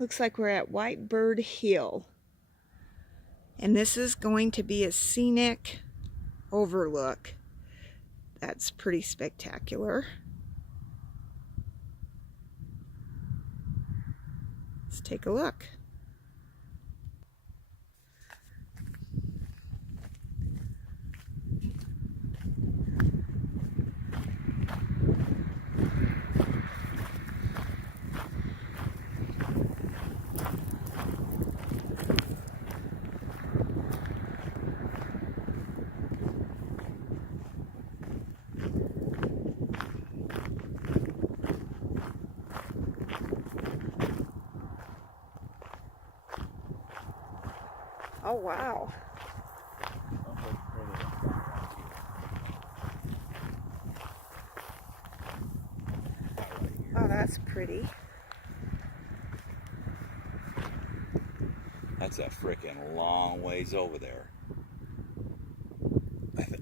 Looks like we're at White Bird Hill. And this is going to be a scenic overlook. That's pretty spectacular. Let's take a look. Oh, wow. Oh, that's pretty. That's a freaking long ways over there.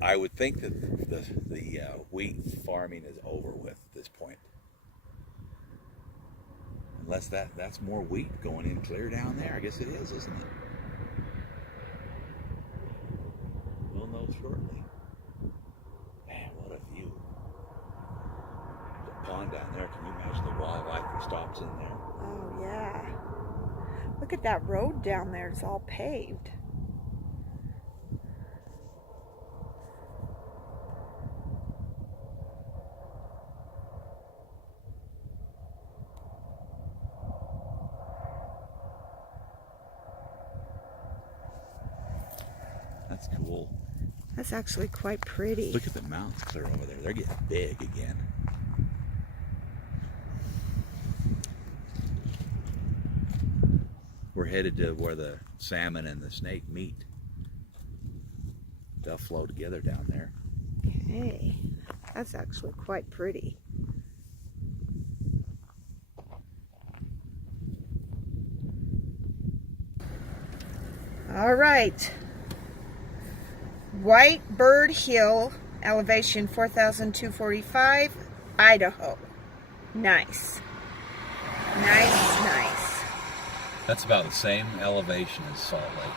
I would think that the wheat farming is over with at this point. Unless that's more wheat going in clear down there. I guess it is, isn't it? We'll know shortly. Man, what a view. The pond down there, can you imagine the wildlife that stops in there? Oh, yeah. Look at that road down there. It's all paved. That's cool. That's actually quite pretty. Look at the mountains clear over there. They're getting big again. We're headed to where the salmon and the snake meet. They'll flow together down there. Okay, that's actually quite pretty. All right. White Bird Hill, elevation 4,245, Idaho. Nice. Nice, nice. That's about the same elevation as Salt Lake.